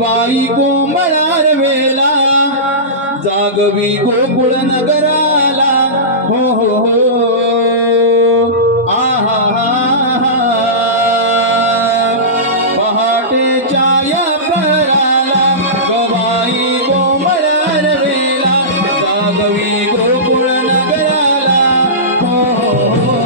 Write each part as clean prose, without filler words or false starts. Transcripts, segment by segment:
बाई कोंबणार वेला जागवी गोकुळ नगराला हो हो हो आहा पहाटेच्या या प्रहराला बाई कोंबणार वेला जागवी गोकुळ नगराला हो हो हो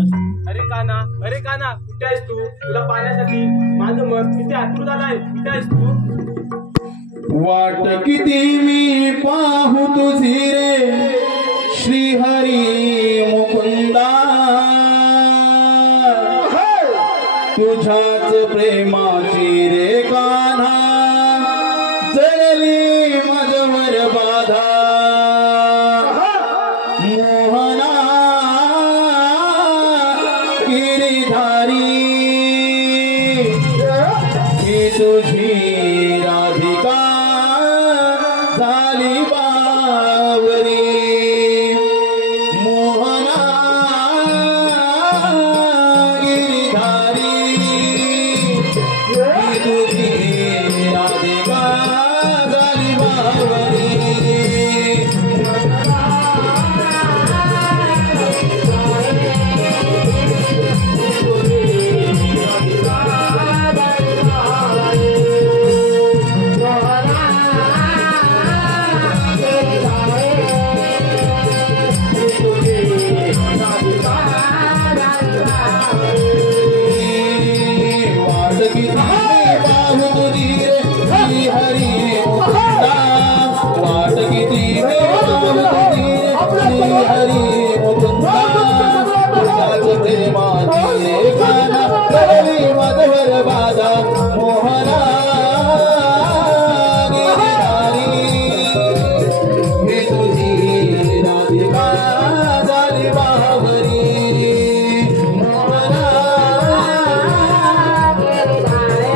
अरे काना कुठे आहेस तू? तुला पाण्यासाठी माझं मन किती आतुर झालंय. कुठे आहेस तू? वाट किती मी पाहू तुझी रे श्री हरी मुकुंदा तुझ्याच प्रेमाची रे कान्हा जळली माझवर बाधा मोहना गिरीधारी ही तुझी राधिका झाली बावरी मोहना गिरीधारी ही तुझी राधिका झाली बावरी मधुर बाधा मोहना गिरीधारी हे तुझी राधिका झाली बावरी मोहना गिरीधारी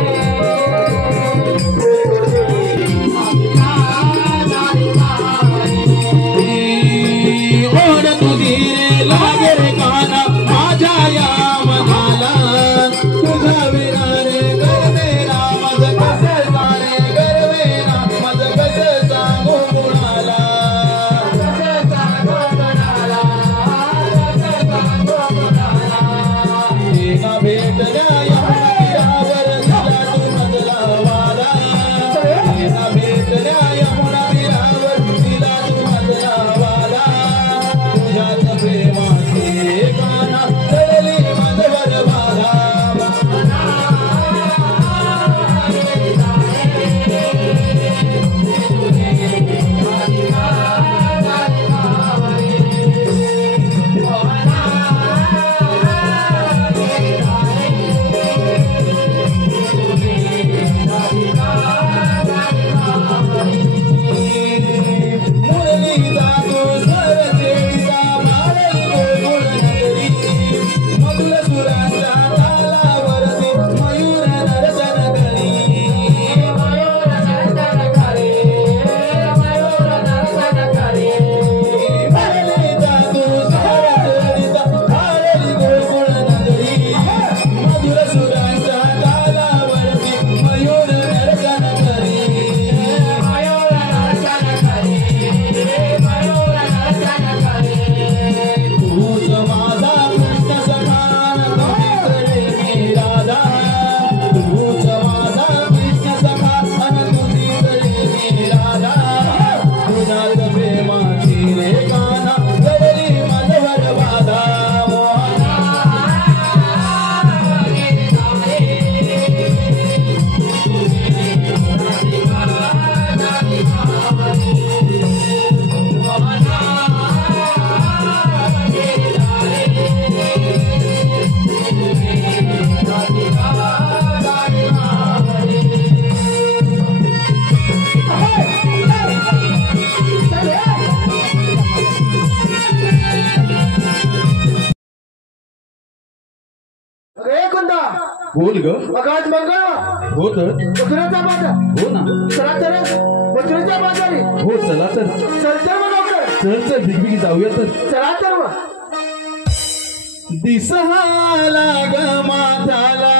बोल ग. मगाच मंगळ हो तर. मथुरेचा बाजार. हो ना. चला तर मथुरेच्या बाजारी. हो चला तर. चल तर मग लवकर. चल चल बिगबिगी जाऊया तर. चला तर मग. दिसहाला ग माथाला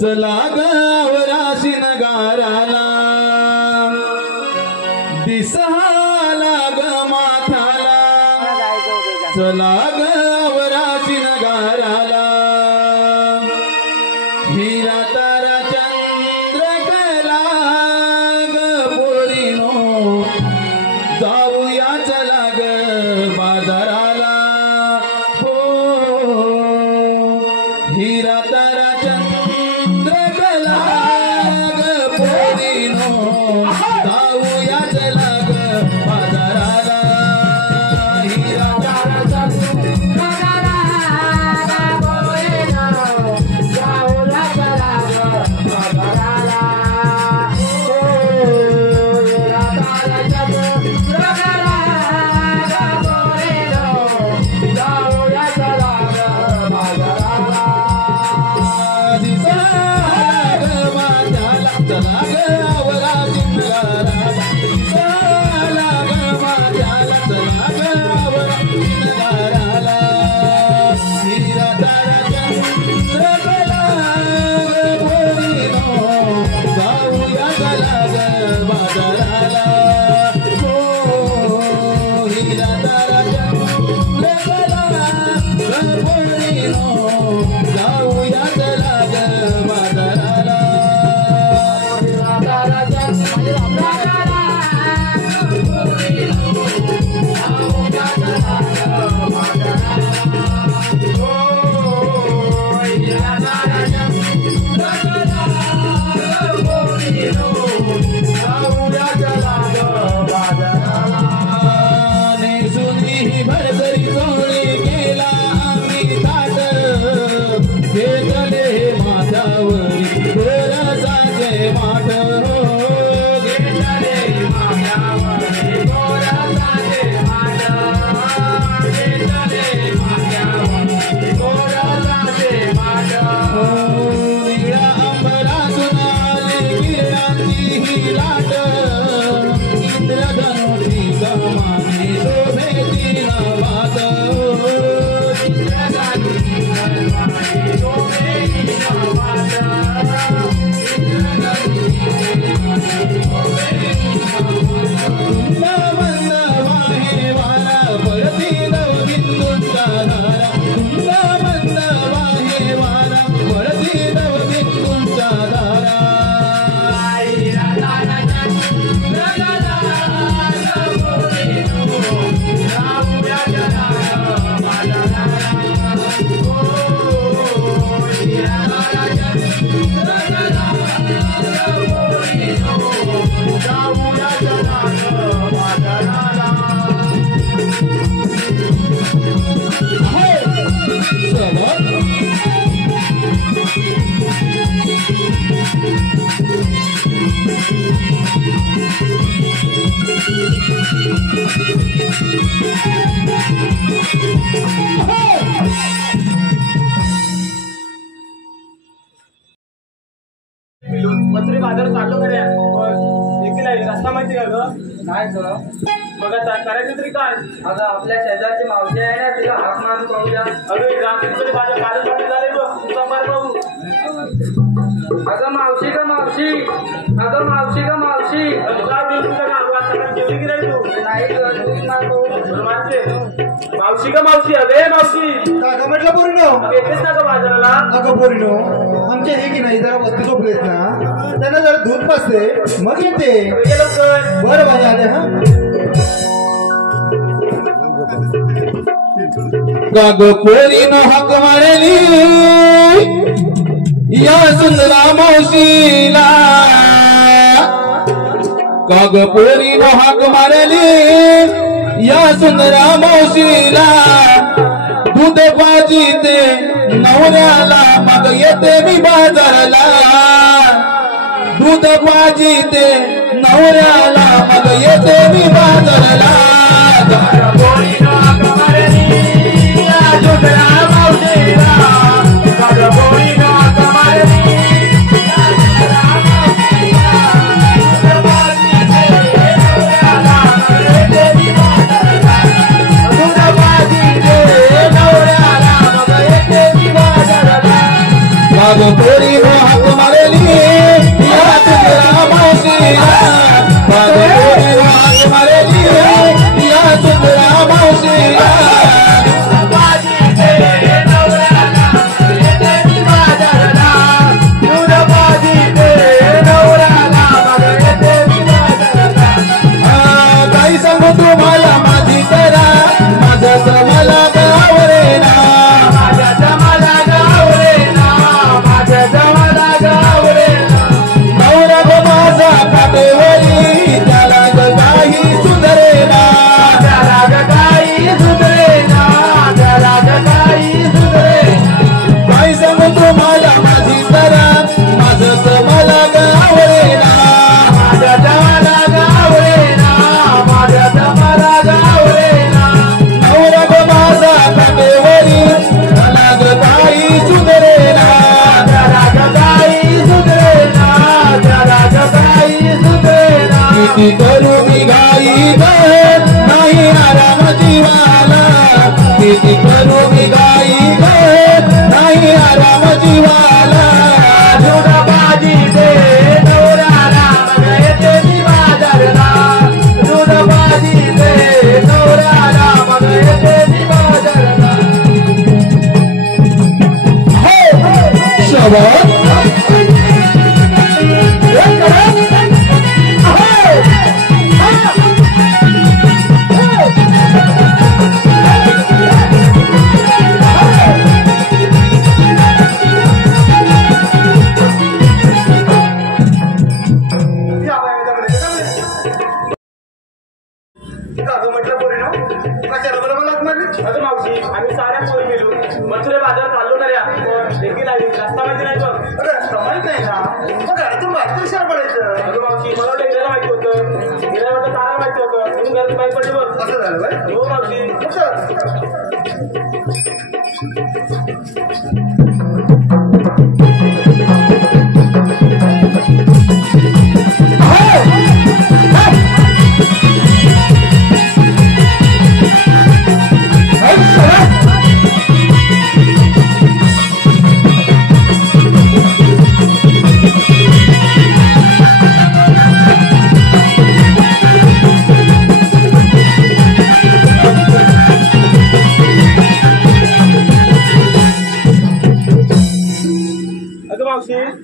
चला ग आवराशी नगाराला. दिसहाला ग माथाला चला ग आवराशी नगाराला. हिरा तारा चंद्रकला ग पोरीनो जाऊया चला ग बाजाराला. हो हिरा तारा चंद्रकला ग पोरीनो जाऊया चला ग बाजाराला. हिरा तारा चंद्रकला ग पोरीनो जाऊया चला ग बाजाराला. हो हिरा तारा चंद्रकला ग पोरीनो जाऊया चला ग बाजाराला. दिसहाला ग माझ्याला चला ग आवरा जिंगाराला. दिसहाला ग माझ्याला चला ग आवरा जिंगाराला. हिरा तारा चंद्रकला ग पोरीनो जाऊया चला ग बाजाराला. हो हिरा तारा चंद्रकला ग पोरीनो जाऊया चला ग बाजाराला. हिरा तारा चंद्रकला ग पोरीनो जाऊया चला ग बाजाराला. हो हिरा तारा चंद्रकला ग पोरीनो जाऊया चला ग बाजाराला. नेसुनी ही भरभरी जोडी केला आम्ही ताट घेतले माझ्यावरी गोरसाचे माठ. हो घेतले माझ्यावरी गोरसाचे माठ. घेतले माझ्यावरी गोरसाचे माठ. हो निळ्या अंबरातून आली किरणांची ही लाट. इंद्रधनुषी कमानी शोभे तीन भात. इंद्रधनुषी कमानी शोभे तीन भात. तुंदा मंद वाहे वारा पडती नवबिंदूंचा धारा. तुंदा मंद वाहे वारा पडती नवबिंदूंचा धारा. मथुरे बाजार चाललो खऱ्या. एकीला रस्ता माहिती का ग? नाही ग. मग आता करायचं तरी काय? अगं आपल्या शेजारची मावशी आहे ना तिला हाक मारून पाहूया. अरे रात्री माझ्या बाजार झाले बघ. तुझा मार पाहू. अगं मावशी का मावशी. अगं मावशी का मावशी. तुला देऊ तुझं नाव आता जेवली की नाही तू? नाही ग तुम्ही मार पाहू. मावशी का मावशी. अगे मावशी काका म्हटलं पोरीनो. येतेच ना का बाजाराला? अगं पोरीनो आमच्या हे की नाही जरा वस्ती झोपलेत ना त्यांना जरा दूध पाजते मग येते. ये लवकर. बरं बाई आले. हा गाग पोरीनं हाक मारली या सुंदरा मावशीला. गाग पोरीनं हाक मारली या सुंदरा मावशीला. दूध पाजीते नवऱ्याला मग येते मी बाजाराला. दूध पाजीते नवऱ्याला मग येते मी बाजाराला. सुंदरा मावशीला. काग पोरी हाक मारली या सुंदरा मावशीला काग पोरी हाक मारली या सुंदरा मावशीला काही सांगू तुम्हाला माझी तरा माझं मला गावरेना नवरा गो माझा काटेवरी त्याला ग काही सुधरेना काही सांगू तुम्हाला माझी तरा माझं मला गावरेना नवरा गो माझा काटेवरी त्याला ग काही सुधरेना किती करू मी घाई ग नाही आराम जीवाला किती करू मी घाई ग नाही आराम जीवाला बाजी दे नवऱ्याला मग येते मी बाजारला दूध बाजी दे नवऱ्याला मग येते मी बाजारला शबा अगं मावशी आम्ही साऱ्या पोरी गेलो मथुरे बाजार चाललो ना ऱ्या देखील आली रस्ता माहिती नाही बघ माहित नाही ना मग घरातून बाहेर कशाला पडायचं अगं मावशी मला वाटलं गेला माहिती होतं गेल्या वाटतं तारा माहिती होतं म्हणून घरात बाहेर पडली बघ असं झालं बाय हो मावशी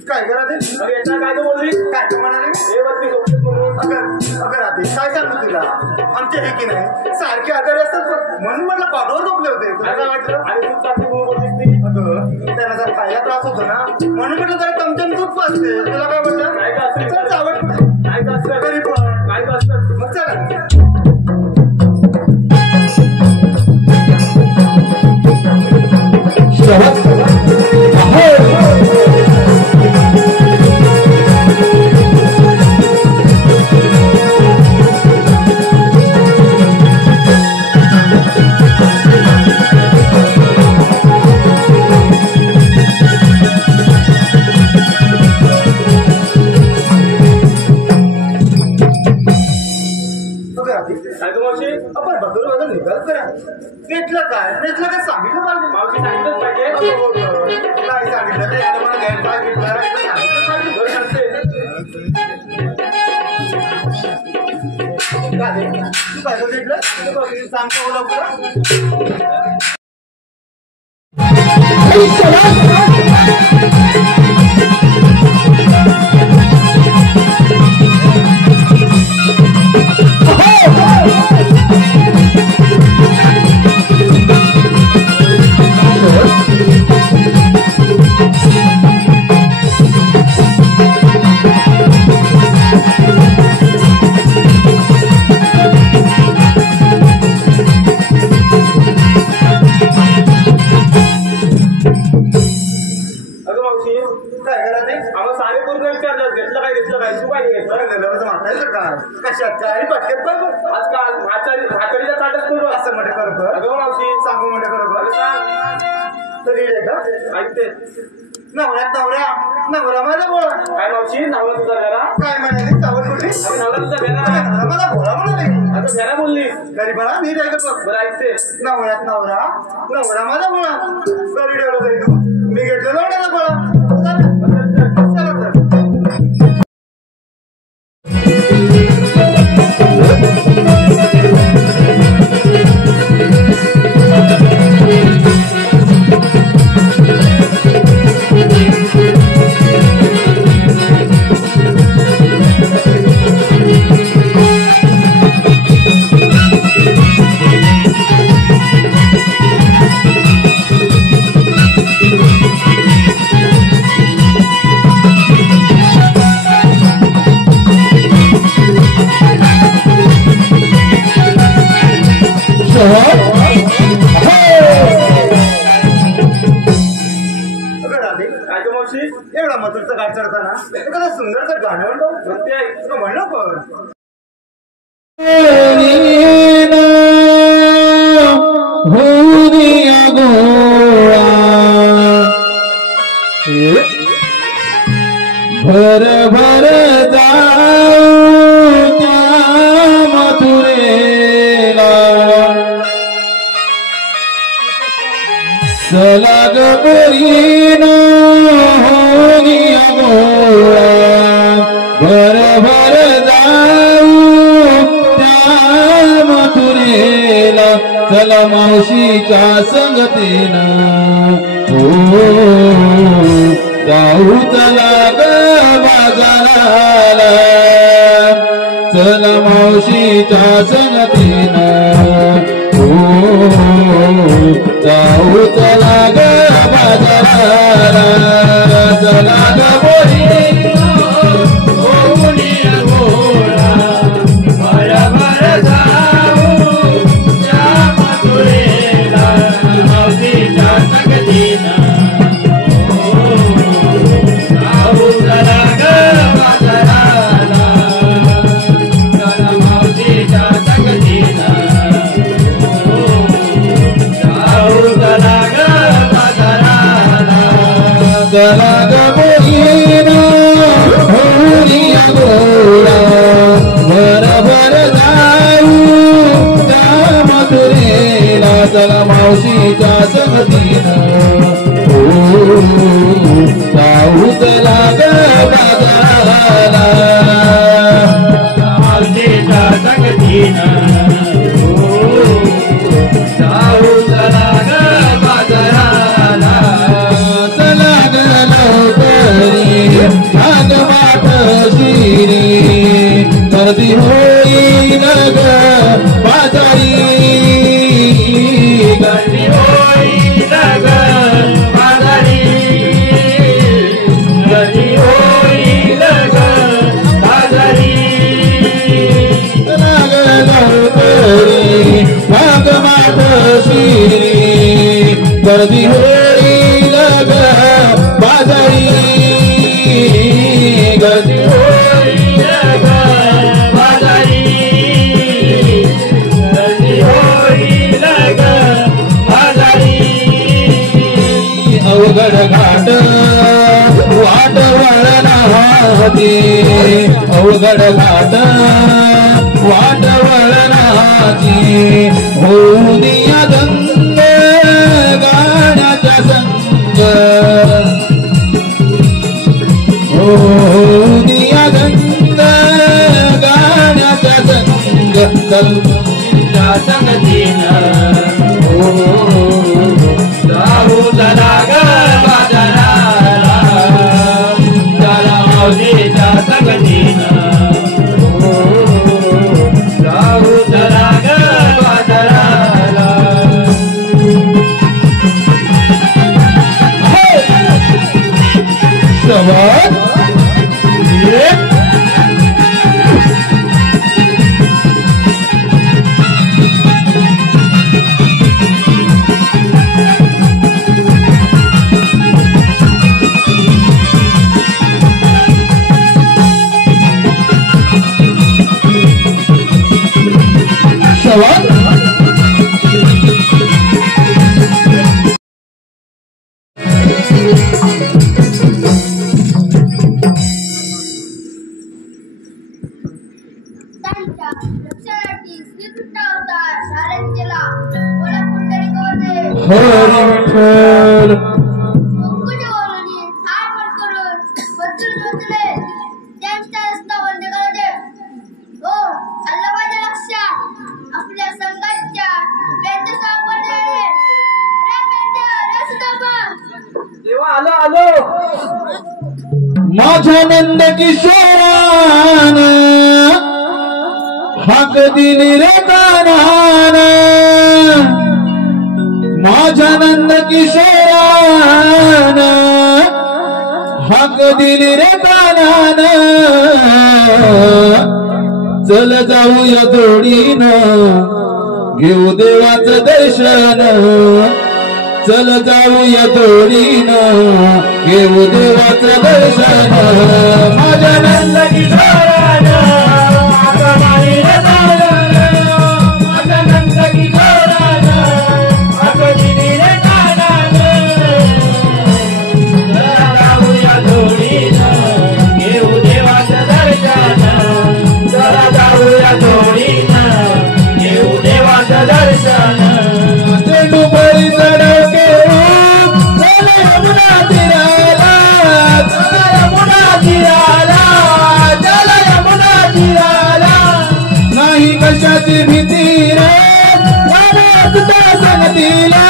काय करा ते अरे याचा काय तर बोलली काय तू म्हणाले हे वरती झोपलेत म्हणून अगं राहते काय सांगू तुला आमचे हे की नाही सारखे आजारी असतात म्हणून म्हटलं पाठवर झोपले होते तुला काय वाटलं आणि तू सारखी बोल बोललीस ती अगं त्यांना जर खायला त्रास होतो ना म्हणून म्हटलं जरा चमचम दूध पाजते तुला काय म्हटलं काय का असतं चल चावट काय का असतं तरी पण काय का असतं मग चला नेटलं काय सांगितलं पाहिजे मावशी सांगितलंच पाहिजे नाही सांगितलं तर याने मला गैर सांगितलं बरं सांगते तू काय बघितलं सांगतो लवकर कशात काय पटकन बघ आजकाल भाकरीचा ताटच खूप असं म्हणे बरोबर अगं मावशी सांगू म्हणे बरोबर तरी का ऐकते नवरा माझा बोळा काय मावशी नवरा तुझा घरा काय म्हणाले चावल कुठे नवरा तुझा घरा मला बोळा म्हणाले आता घरा बोलली तरी बघा मी जायचं बघ बरं ऐकते नवरा माझा बोळा तरी ठेवलं तू मी घेतलं नवऱ्याचा बोळा एवढा मथुरचं गाठ चढताना एखादा सुंदरचं गाणं म्हणलं पण भर भर जाऊ मथुरेला चला ग पोरीनो गोळा भर भर जाऊ त्या मथुरेला चला मावशीच्या संगतीनं जाऊ चला ग बाजाराला चला मावशीच्या संगतीनं जाऊ चला ग बाजाराला चला ग बोली चला ग बोलीनो होलिया गोळा भर भर जाऊ त्या मथुरेला चला मावशीच्या संगतीनं जाऊ चला ग बाजाराला मावशीच्या संगतीनं जाऊ चला ग बाजाराला भागवाट शिरी गर्दी होईल ग बाजारी गर्दी होईल ग बाजारी गर्दी होईल ग बाजारी भागवाट शिरी गर्दी होईल ग बाजारी गर्दी होईल ग बाजारी गर्दी होईल ग बाजारी अवघड घाट वाट वळणाची अवघड घाट वाट वळणाची होऊ दिया दंग गाण्याच्या संग दिया गंग गाण्याच्या संग चलच्या संगतीनं जाऊ चला ग बाजाराला चला मावशीच्या संगतीनं जाऊ चला ग बाजाराला सवाल हरी विठ्ठल आलो आलो. माझ्या नंद किशोरान हाक दिली रे कानान, माझ्या नंद किशोरान हाक दिली रे कानान. चल जाऊया जोडीनं घेऊ देवाचं दर्शन, चल जाऊया जोडीनं घेऊ देवाचं दर्शन. माझ्या नंद किशोरानं हाक दिली रे कानान, माझ्या नंद किशोरानं हाक दिली रे कानान. चला जाऊया जोडीनं घेऊ देवाचं दर्शन, चला जाऊया जोडीनं घेऊ देवाचं दर्शन. डुबळी चढके चल यमुना तीराला, चल यमुना तीराला, चल यमुना तीराला. नाही कशाची भीती रे तुझ्या संगतीला,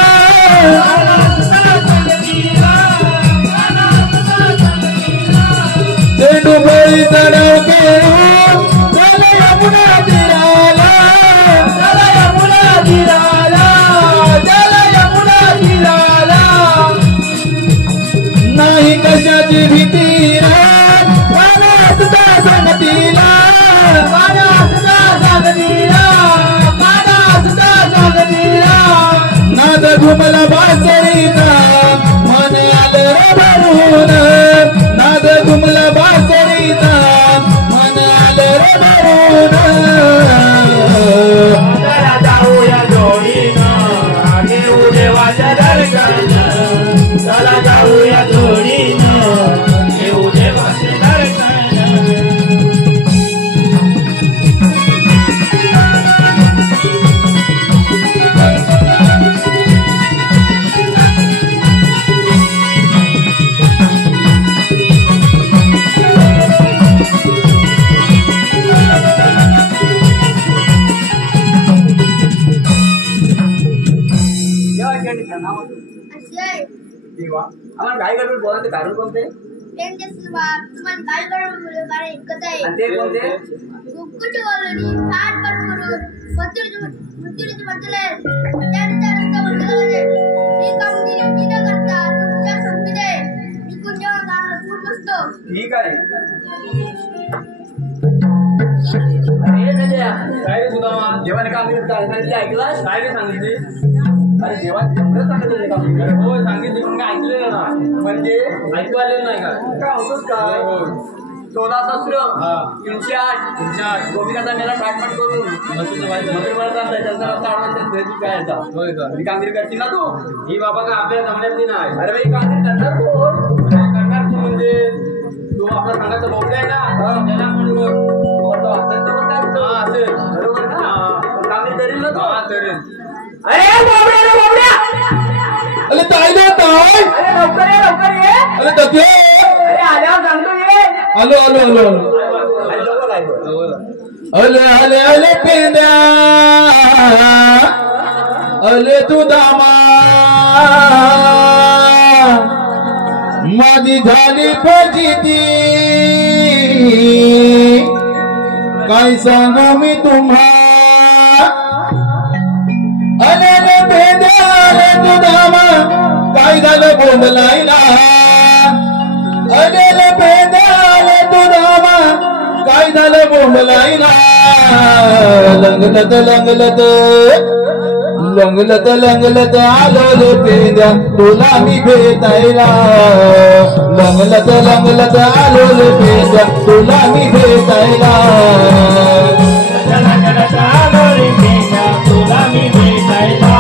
डुबळी चढके चल यमुना तीराला, चल यमुना तीराला, चल यमुना तीराला. नाही कशाची भीती रे तुझ्या संगतीला, तुझ्या संगतीला, तुझ्या संगतीला. नाद घुमला बासरीचा मन आलं रे भरून, नाद घुमला बासरीचा मन आलं रे भरून. चला जाऊया जोडीनं घेऊ देवाचं दर्शन, चला जाऊया जोडीनं घेऊ देवाचं दर्शन. देवा आम्हाला काय करून बोलायचं कारण कोणते? तुम्हाला काय करून कारण एकच आहे. आणि ते कोणते? कुकुट वरणी ताट कट करून मथुरीचे म्हटले त्यांचा रस्ता बदलले. मी कामगिरी मी न करता तुमच्या संपीने निघून जेव्हा जाणार पूर्ण नसतो. ठीक आहे. अरे संजया, काय रे सुदामा? जेवण कामगिरी सांगितली ऐकलास? काय रे सांगितले? अरे जेवण एवढं सांगितलं कामगिरी? हो सांगितले पण काय ऐकलेलं ना, म्हणजे ऐकू आलेलं नाही का? काय होतोच काय? 16 308 गोपिकाचा मेला पाठपाठ करून कामगिरी करतील ना तू? ही बाबा का आपल्या जमण्यातली नाही. अरे भाई कामगिरी करणार कोण? करणार तू म्हणजे तू आपला सांगायचा बोबडा आहे ना, त्याला म्हणून असेल बरोबर ना? कामगिरी करील ना तो? हा करेल. अरे बोबड्या रे बोबड्या! अरे ताई ना ताई, अरे लवकर ये लवकर ये! अरे दत्ते, अरे आल्यावर सांगतो ये! आलो आलो आलो आलो. अरे जवळ आहे. अले अले अले पेंद्या, अले तू दामा, माझी झाली फजिती, काय सांगू मी तुम्हा. अले अले पेंद्या, अले तू दामा, काय झालं बोंबलायला. अले अले पेंद्या, अले तू दामा, काय झालं बोंबलायला. लंगलत लंगलत लंगलत लंगलत आलो रे पेंद्या तुला मी भेटायला. लंगलत लंगलत आलो रे पेंद्या तुला मी भेटायला. लंगलत आलो रे पेंद्या तुला मी भेटायला.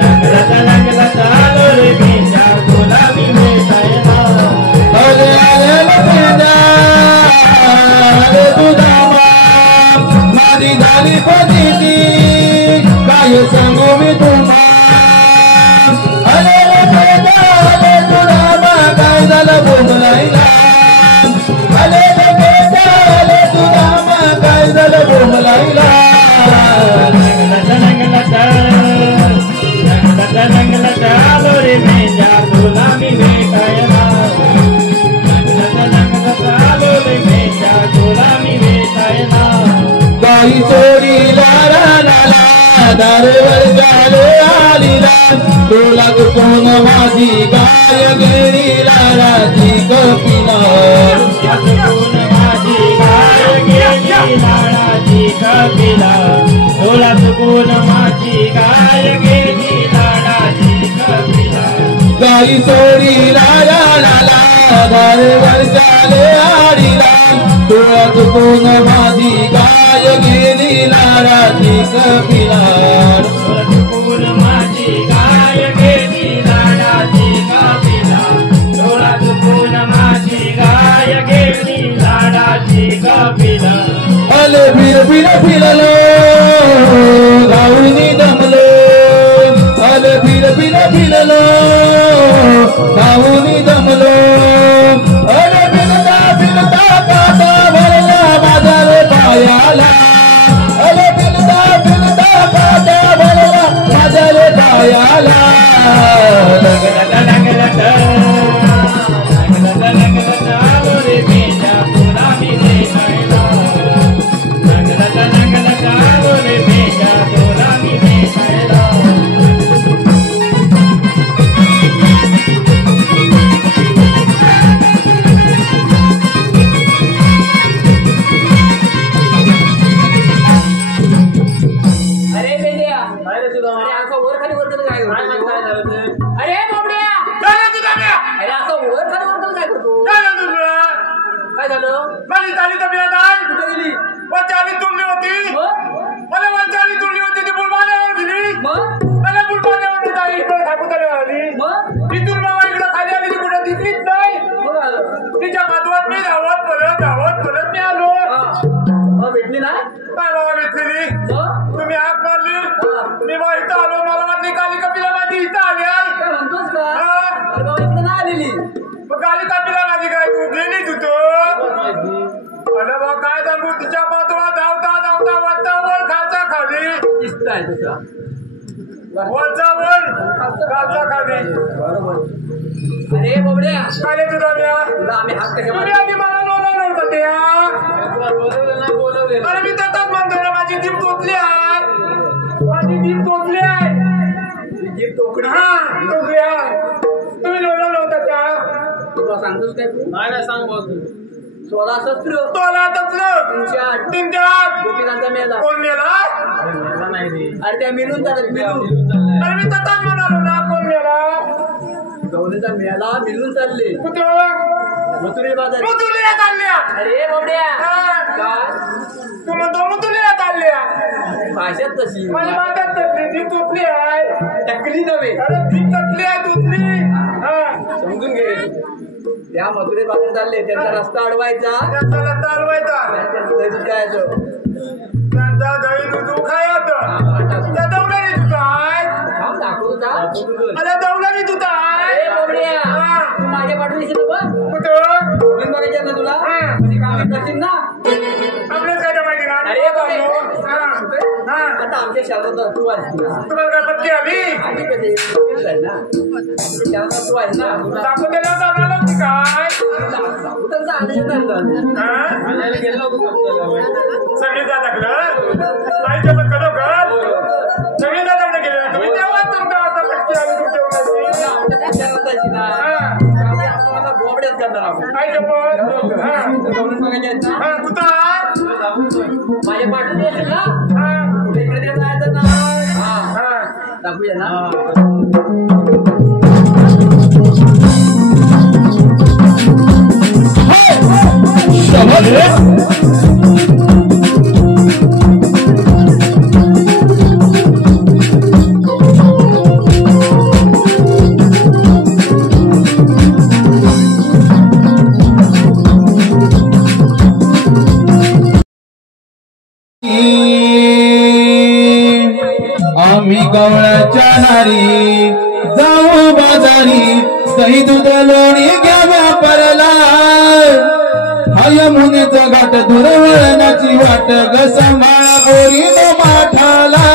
लंगलत लंगलत आलो रे पेंद्या तुला मी भेटायला. अरे अरे पेंद्या, अरे तुझा माझी झाली फजिती, काय सांगू मी तुम्हा. अरे पेंद्या, अरे तुझा काय झालं बोंबलायला. अरे पेंद्या, अरे तुझा काय झालं बोंबलायला. लंगलत लंगलत आलो रे पेंद्या तुला मी सोडी लाला दारवर झाले आलीला तुला कोण माझी गाय गेली लाडाची कपिला तुला चुकून माझी गाय गेली लाडाची कपिला गाई सोडी लाला दारवर झाले आलीला तुला कोण माझी गाय गेली लाडाची कपिला चुकून माझी गाय गेली लाडाची कपिला तुला चुकून माझी गाय गेली लाडाची कपिला अले फिरलो गाऊनी दमलो अले फिरलो गाऊनी दमलो अरे फिरता काटा भरला माझ्या रे पायाला अरे फिरता काटा भरला माझ्या रे पायाला माझी चाली तब्येत आहे कुठे गेली वंचाली तुलली होती मला वंचाली तुलली होती ती बुलबाण्यावर गेली मला बुलबाण्यावर जाई इकडे थापुताला आली तिथून मामा इकडे खाली आली ती कुठे दिसलीच नाही तिच्या माधवात मी धावत परत मी आलो भेटली ना काय बाबा भेटली तुम्ही हाक मारली मी बा इथं आलो मला वाटली काली कपिला माझी इथं आली आहे म्हणतोस का इकडे ना आलेली काली कपिला माझी काय तू गेली तू तो अरे बा काय सांगू तिच्या पातळा धावता वाजता वर खालचा खाली दिसताय तुझा वरचा वर खालचा खाली अरे बोबड्या काय रे तुला तुला आम्ही हात कसे तुम्ही आधी मला लोणावलं होतं ते अरे मी त्याचाच म्हणतो ना माझी जीभ टोचली आहे जीभ टोकडी हा टोचली आहे तुम्ही लोणावलं होतं त्या तुला सांगतोस काय तू नाही सांग बस 16 शस्त्र तोला तसलं 308 गोपीनाथचा मेला कोण मेला अरे त्या मिळून जातात मिळून अरे मी त्याचाच म्हणालो ना कोण मेला गवळीचा मेला मिळून चालले कुठं मथुरे बाजार मुतुलिया चालल्या अरे बोबड्या काय तू म्हणतो मुतुलिया चालल्या भाषेत तशी माझी मातात तसली ती तुटली आहे टकली नव्हे अरे ती तटली आहे तुटली समजून घे त्या मथुरे बाजार चालले त्यांचा रस्ता अडवायचा त्यांचा रस्ता हलवायचा त्यांचं दही खायचं त्यांचा दही दूध खायचं त्या दौलारी दूध आहे दाखवता अरे दौलारी दूध आहे तू माझ्या पाठवून येशील बघ कुठं बघायचं ना तुला काम करशील ना आपल्याच काय माहिती ना अरे आता आमच्या शहरात तू आहेस तुम्हाला काय पत्ती आली आम्ही कधी ना शहरात तू आहेस ना दाखवतेला जाणार की काय दाखवताना आणायला गेलो सगळे जात टाकलं आईच्या पण करो का सगळे जात गेले तुम्ही तेव्हा तुमचा आता पत्ती आली तुमच्या बोबड्यात करणार आपण आईच्या पण बघायचं ना तुझा माझ्या पाठवून येशील ना कुठे इकडे जायचं ना दाखवूया ना आम्ही गवळ्याच्या नारी जाऊ बाजारी दही दूध लोणी घ्या व्यापारला हा यमुनेचा घाट दुर्वळणाची वाट ग सांभाळा गोरी माठाला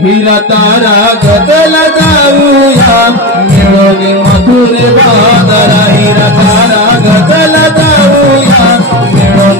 हिरा तारा गतला जाऊया मिळोगे मथुरे बाजारा हिरा तारा गतला जाऊया मिळोगे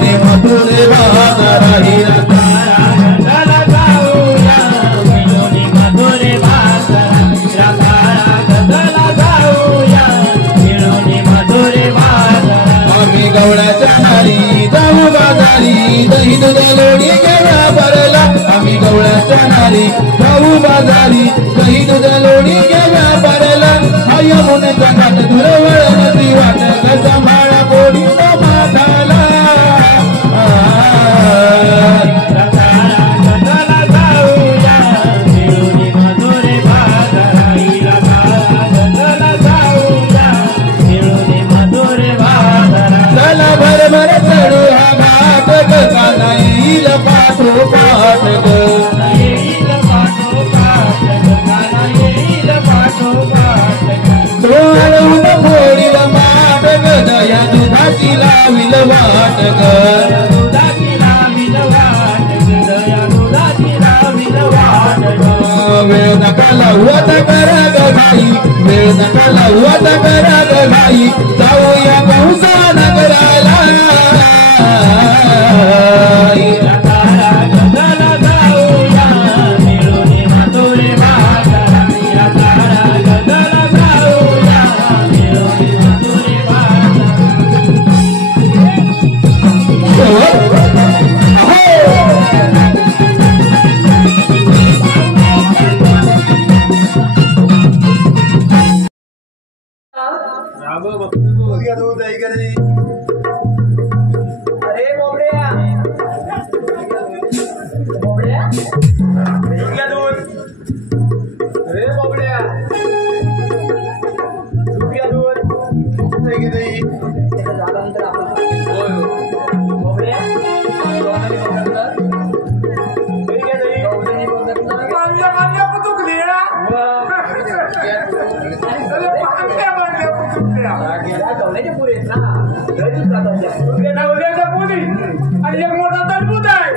नारी दही दूध लोणी घेण्या भरला आम्ही गवळ्याच्या नारी जाऊ बाजारी दही दूध लोणी घेण्या भरला हा यमुनेचा घाट दुरवळ नदी वाट सांभाळा कोणी माठाला चला भर चढू हा घाट ग काना येईल पाठोपाठ ग तो हळवून फोडील माठ ग दया दुधाची लाविल वाट ग वेळ नका लावत करा ग घाई वेळ नका लावत करा ग घाई जाऊया पावसा नगराला अरे बोबड्या बोबड्या दूध घ्या दूध अरे बोबड्या दूध घ्या दूध झाल्यानंतर आपण बोबड्या आणि एक मोठा तरबूज आहे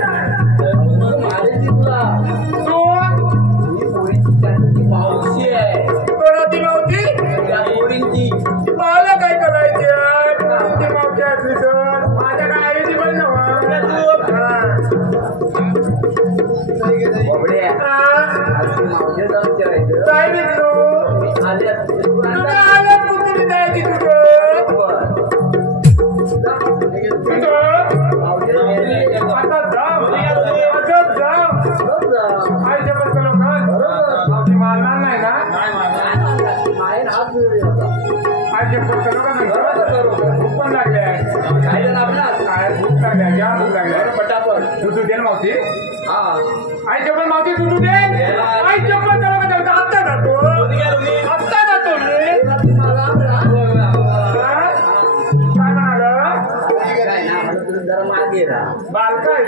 कोणाची मावती मला काय करायची मावती असली तर माझ्या काय आईची पण काय घेतलो आल्या कुठली द्यायची मावती आईच्या पण मावती दुधू दे आईच्या पण आत्ता जातो आत्ता जातो बालका आहे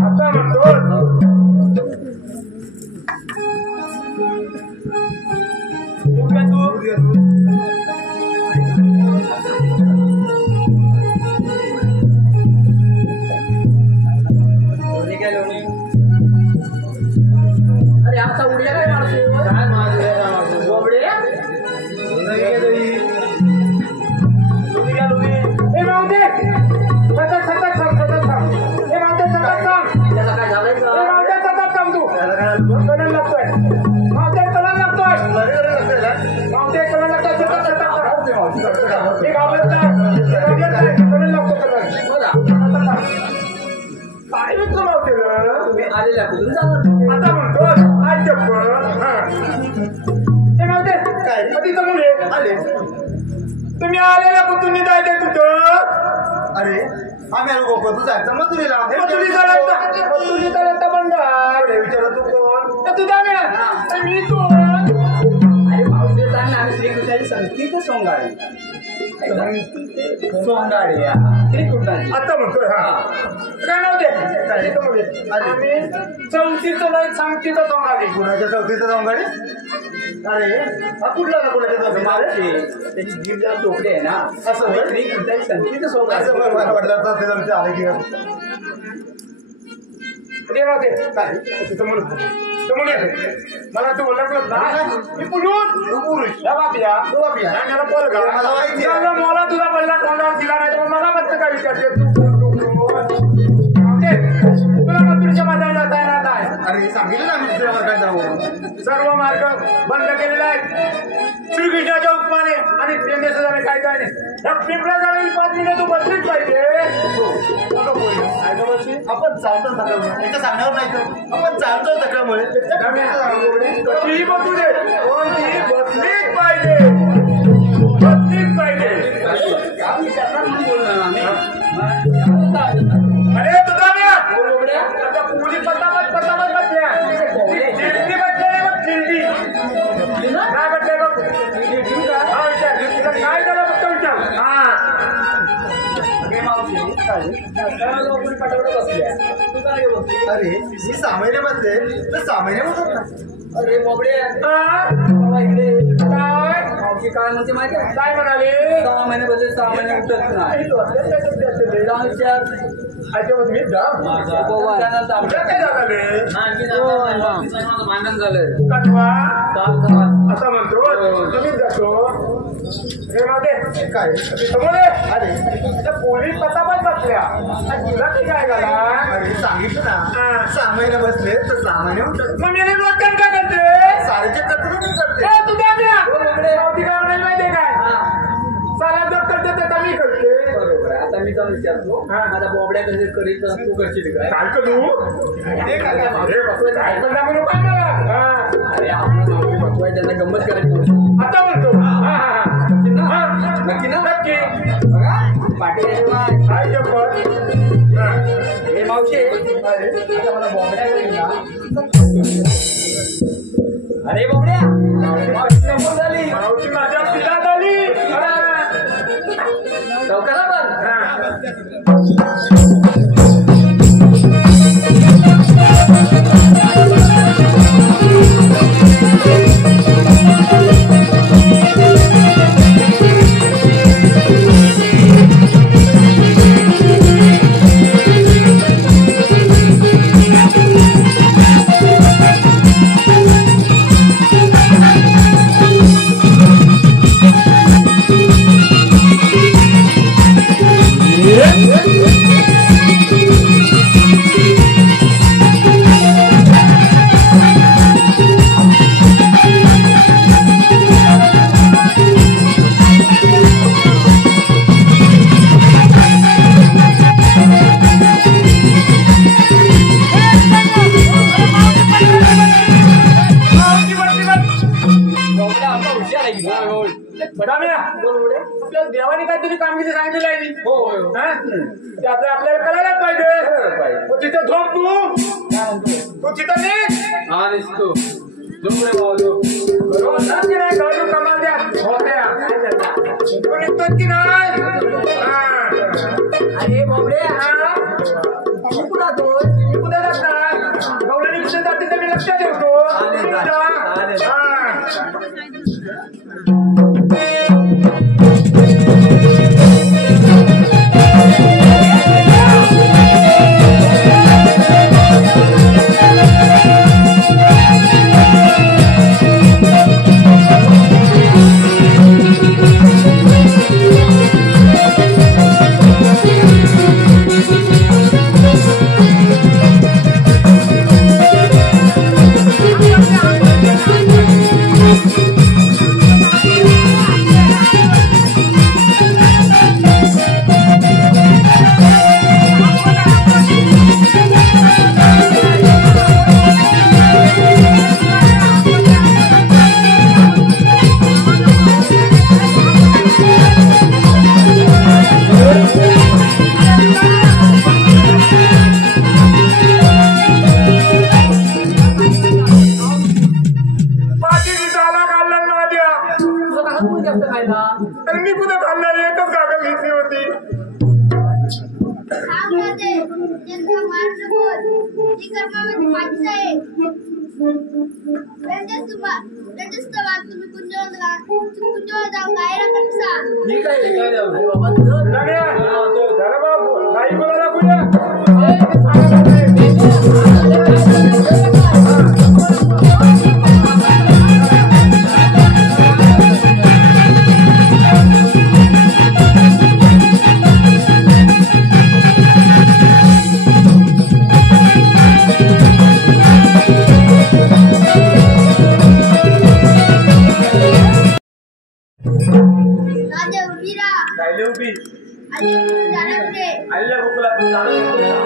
आता म्हणतो अरे आता उड्या काय मारतो बोबडे आता म्हणतो आज तुम्ही आलेल्या कुठून जायचंय तुझं अरे आम्ही आलो गोकुळ जायचं मथुरीला मथुरीचा रस्ता बंद आहे विचार तू कोण तू जाणे मी तू अरे भाऊचे सांग आम्ही श्रीकृष्णाची संगीत सोंगाडी सोंगाडी आता म्हणतोय हा काय नाव दे आम्ही चौथीचं नाही सांगतीचं सोंगाडी कुणाच्या चौथीचं जाऊन गाडी अरे हा कुठला ना कुणाच्या मावशी त्याची जीभ जरा तोकडी आहे ना असं श्रीकृष्णाची संगीत सोंगाडी मला वाटलं तर ते आमच्या आले की मला तू ओळखलं ना मी पुरुष या बापिया मला तुला पहिला तोंडावर दिला नाही तर मला फक्त काय विचारते तुला मथुरीच्या मैदानात जाता येणार नाही अरे सांगितलं ना मी दुसऱ्या मार्गात जाऊ. सर्व मार्ग बंद केलेला आहे श्रीकृष्णाच्या उपमाने आणि प्रेमेश्वराने काय काय नाही. पिंपळा जाईल 5 मिनिटं तू बसलीच पाहिजे. आपण चालतो तक्रामुळे एका सांगण्यावर नाही तर आपण चालतो तक्रामुळे कशीही बसू दे पण ती बसलीच पाहिजे. बसलीच पाहिजे. अरे तुझा आता पुली पतामत बसल्या चिरडी बसल्या बघ चिरडी काय बसल्या बघ हा विचार तुला काय झालं फक्त विचार. हा अरे मी सामान्य बसले तर सामान्य बसत ना. अरे बोबडे काय म्हणते माहिती काय म्हणाले 6 महिने बसले 6 महिने उठत नाही. मानन झालंय असं म्हणतो तुम्हीच जातो. काय समोर अरे पोलीस पतापत बसल्या तुला ते काय झाला. अरे सांगितलं ना 6 महिने बसले तर 6 महिने उठत. मग मी रोजगार काय करते सारेचे करते तुझ्या माहितीये काय सारा जर करते तर मी करते. बरोबर आहे. आता मी जाऊन विचारतो माझा बोबड्या कधी करीत तू करशील काय काय करू अरे आपण बसवाय त्यांना गंमत करायची आता म्हणतो. नक्की ना नक्की बघा पाटील हे मावशी आता मला बोबड्या करील ना. अरे बोबड्या मावशी झाली मावशी माझ्या पिला झाली चौकाला पण देवाने काहीतरी कामगिरी सांगितलेली आहे आपल्याला करायलाच पाहिजे. तिथं झोप तू तिथं निघतो की नाही कमाल द्या होत्या तू निघतोच की नाही. अरे बाबडे कुठं जातात गवळणी कुठे जाते तर मी लक्ष ठेवतो. मी कुठं खाल्लं एकच कागद घेतली होती. रूपी आणि तू जाणार कुठे? आलेल्या गोकुलात जाणं मथुरेचा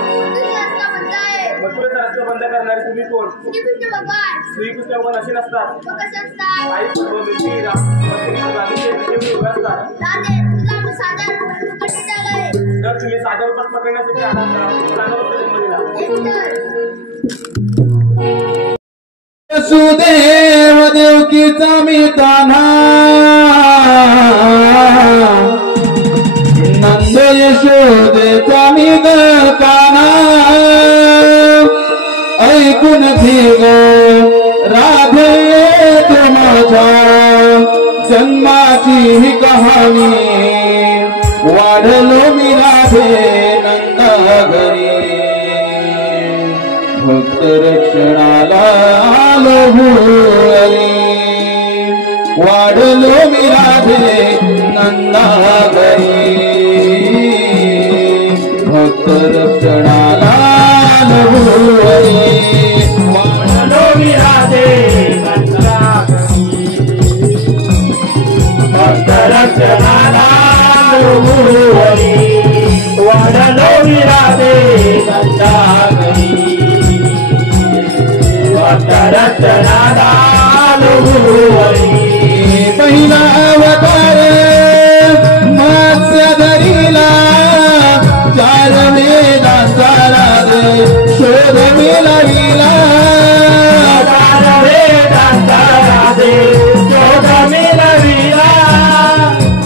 रस्ता बंद आहे. मथुरेचा रस्ता बंद करणारे तुम्ही कोण? श्रीकृष्ण भगवान. श्रीकृष्ण भगवान असे नसतात. मग कसे असतात? आई मिरची उभे असतात. राधे, तुला आम्ही साधारण पकडून टाकलंय. तर तुम्ही साधा रूपात पकडण्यासाठी आलात का? सांगा फक्त जन्म दिला. एक तर वसुदेव देवकीचा मी तान्हा नंद यशोदेचा मी कान्हा ऐकून घे गो राधे तू माझ्या जन्माची ही कहाणी वाढलो मी राधे नंदा घरी भक्त रक्षणाला आलो हरी वाढलो मी राधे नंदा घरी भक्त रक्षणाला आलो हरी वाढलो मी राधे नंदा घरी भक्त रक्षणाला आलो हरी वाढलो मी राधे नंदा घरी पहिला अवतार मत्स्य धरीला चार वेदांचा राज शोध मिळविला चार वेदांचा राज शोध मिळविला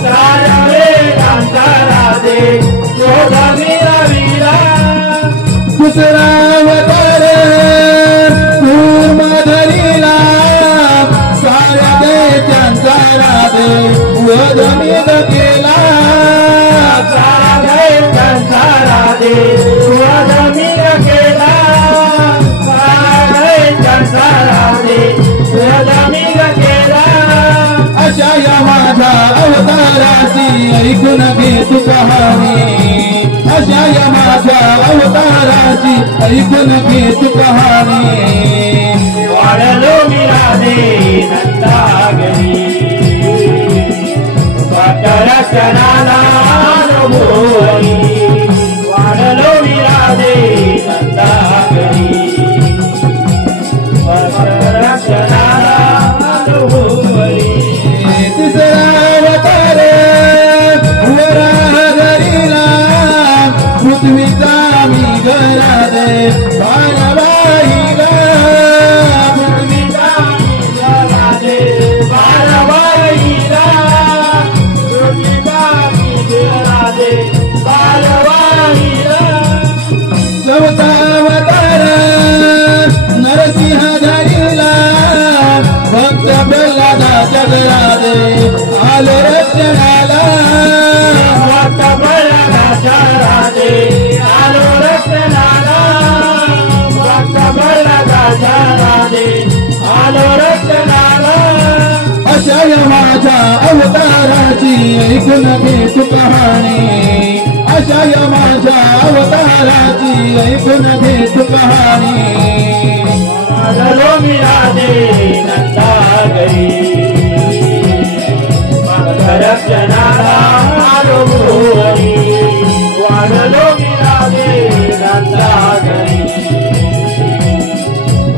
चार वेदांचा राज शोध मिळविला दुसरा अवतार धरीला साऱ्या देशांचा राधे वध मिद केला साऱ्या देशांचा राधे वध मिद केला साऱ्या देशांचा राधे वध मिद केला अशा या माझ्या अवताराची ऐकून घे तू कहाणी अशा या माझ्या अवताराची ऐकून घे तू कहाणी वाढलो मी राधे नंदा घरी भक्त रक्षणाला आलो हरी वाढलो मी राधे नंदा घरी भक्त रक्षणाला आलो हरी तिसरा अवतार वरा घरीला पृथ्वीचा मी घरादे बाळाबाईला चौथावतार नरसिंह धरीला भक्त प्रल्हादाच्या घरादे आलो रक्षणाला भक्त प्रल्हादाच्या राधे आलो रक्षणाला भक्त प्रल्हादाच्या राधे आलो रक्षणाला अशा या माझ्या अवताराची ऐकून घे तू कहाणी अशा या माझ्या अवताराची ऐकून घे तू कहाणी वाढलो मी राधे नंदा घरी भक्त रक्षणाला आलो हरी वाढलो मी राधे नंदा घरी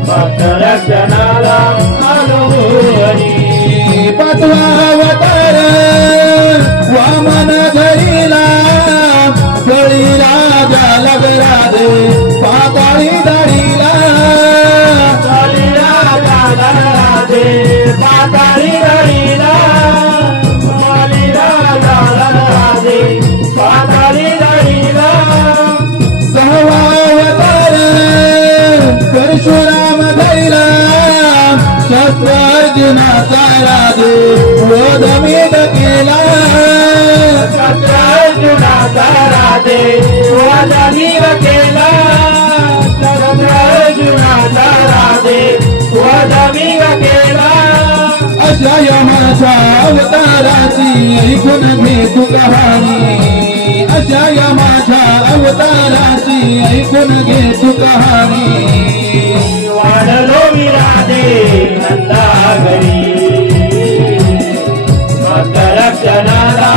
भक्त रक्षणाला आलो हरी पाचवा अवतार वामन घरीला बळीला झाला राधे पाताळी दाढीला बळीला झाला राधे पाताळी दाढीला बळीला झाला राधे पाताळी दाढीला सहावा अवतार परशुराम धैला शस्त्र अर्जुनाचा राधे वध मिद केला शस्त्र अर्जुनाचा राधे वध मिद केला शस्त्र अर्जुनाचा राधे वध मिद केला अशा या माझ्या अवताराची ऐकून घे तू कहाणी अशा या माझ्या अवताराची ऐकून घे तू कहाणी वाढलो मी राधे नंदा घरी भक्त रक्षणाला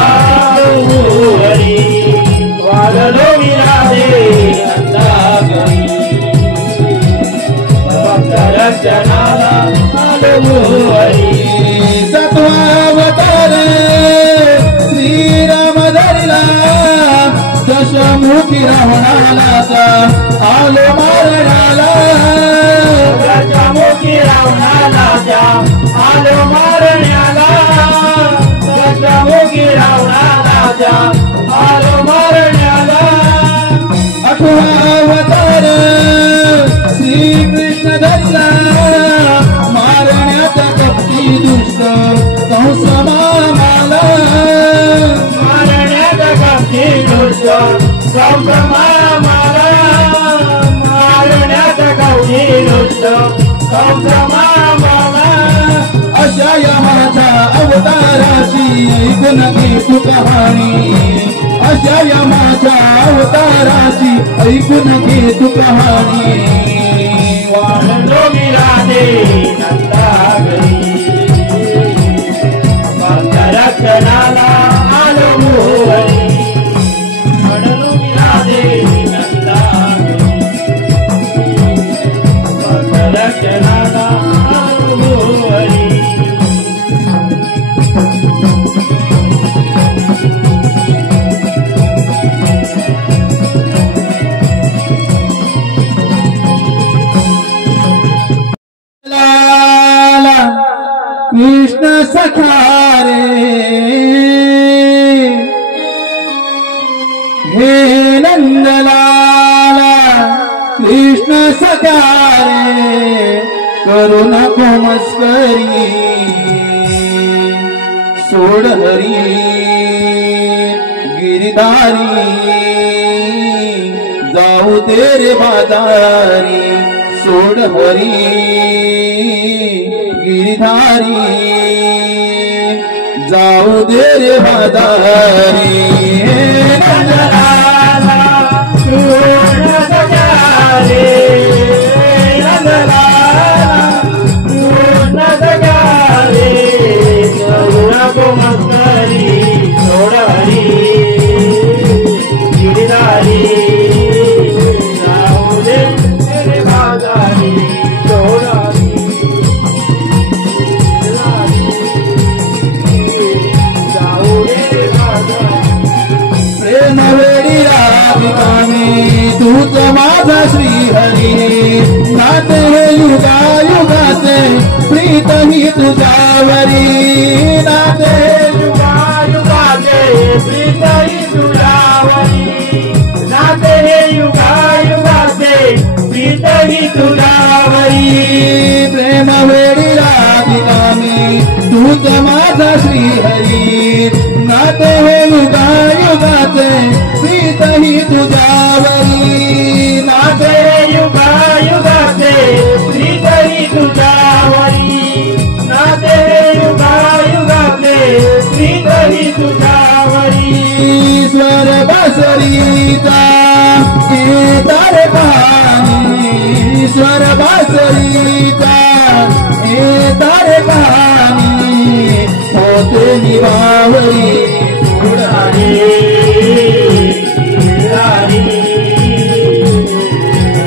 आलो मारण्याला दशमुखी रावणा राजा आलो मारण्याला आठवा अवतार श्रीकृष्ण धरला मारण्याचा कपटी दुष्ट कंस मामाला मारण्याचा कपटी दुष्ट कंस मामाला मारण्याचा कपटी दुष्ट कंस मामाला अशा यमाच्या अवताराची ऐकून घे तू कहाणी अशा यमाच्या अवताराची ऐकून घे तू कहाणी वाढलो मी राधे नंदागरी रक्षणाला आलो मोहरी वाढलो मी राधे नंदागरी रक्षणाला आलो मोहरी कृष्ण सखा रे हे नंदलाला कृष्ण सखा रे करू नको मस्करी सोड हरी गिरधारी जाऊ तेरे बाजारी सोड हरी गिरधारी जाऊ दे रे बाजारी नंदलाला कृष्ण सखा रे नंदलाला कृष्ण सखा रे करू नको मस्करी सोड हरी गिरधारी जाऊ दे तेरे बाजारी सोड हरी जाऊ दे बाजारी प्रेम वेडी राधिकाने तूच माझा श्रीहरी गाते हे युगा युगाचे प्रीत ही तुझ्यावरी नाते युगा युगाचे प्रीत ही तुझ्यावरी नाते हे युगा युगाचे प्रीत ही तुझ्यावरी प्रेम वेडी राधिकाने तूच माझा श्रीहरी नाते हे युगा युगाचे प्रीत ही तुझ्यावरी नाते युगा युगाचे प्रीत ही तुझ्यावरी नाते युगा युगाचे प्रीत ही तुझ्यावरी ईश्वर बासरीचा हे तारे कहाणी ईश्वर बासरीचा हे तारे कहाणी होते निभावरी उडाली उडाली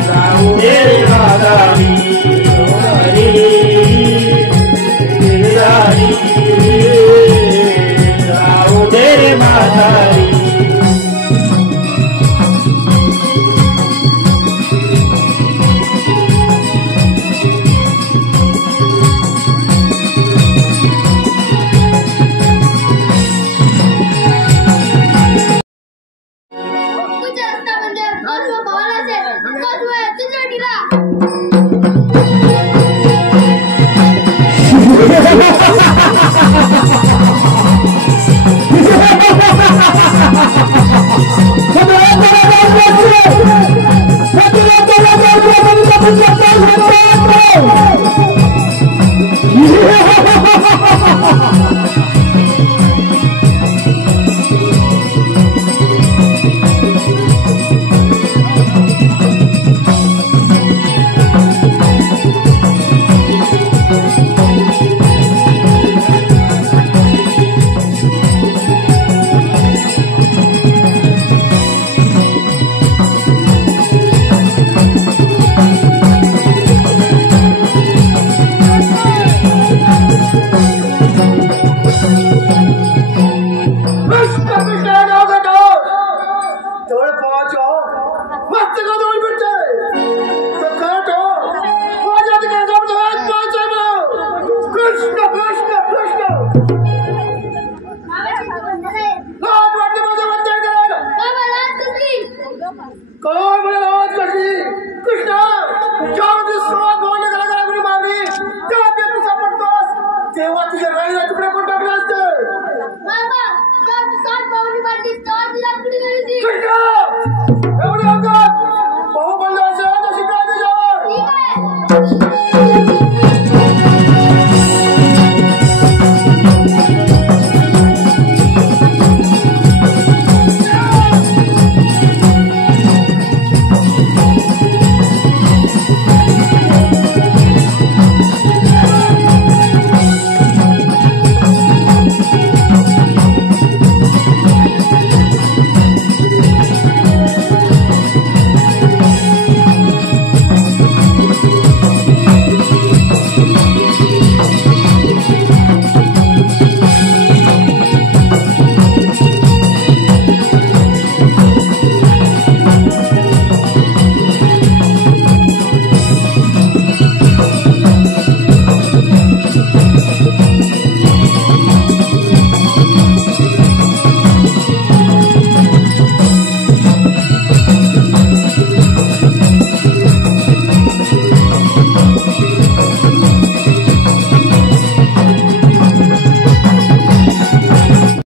जाऊ दे बाजारी उडाली उडाली जाऊ दे बाजारी तुझ्या रक्तामध्ये कर्म भावाचे कर्म तुझ्या दिला मामाची बंधन आहे लाज वाटते माझ्या वंचन करायला का मला कसली काय मला लाज करते कृष्णा जेव्हा तू सुरुवात भावने करा कोणी मारली तेव्हा ते तू सापडतोस तेव्हा तुझ्या राईला तुकडे कोण टाकलं असतं मामा जब सात पावली मारली तर तिला कुठे गेली ती कृष्णा एवढी अवघड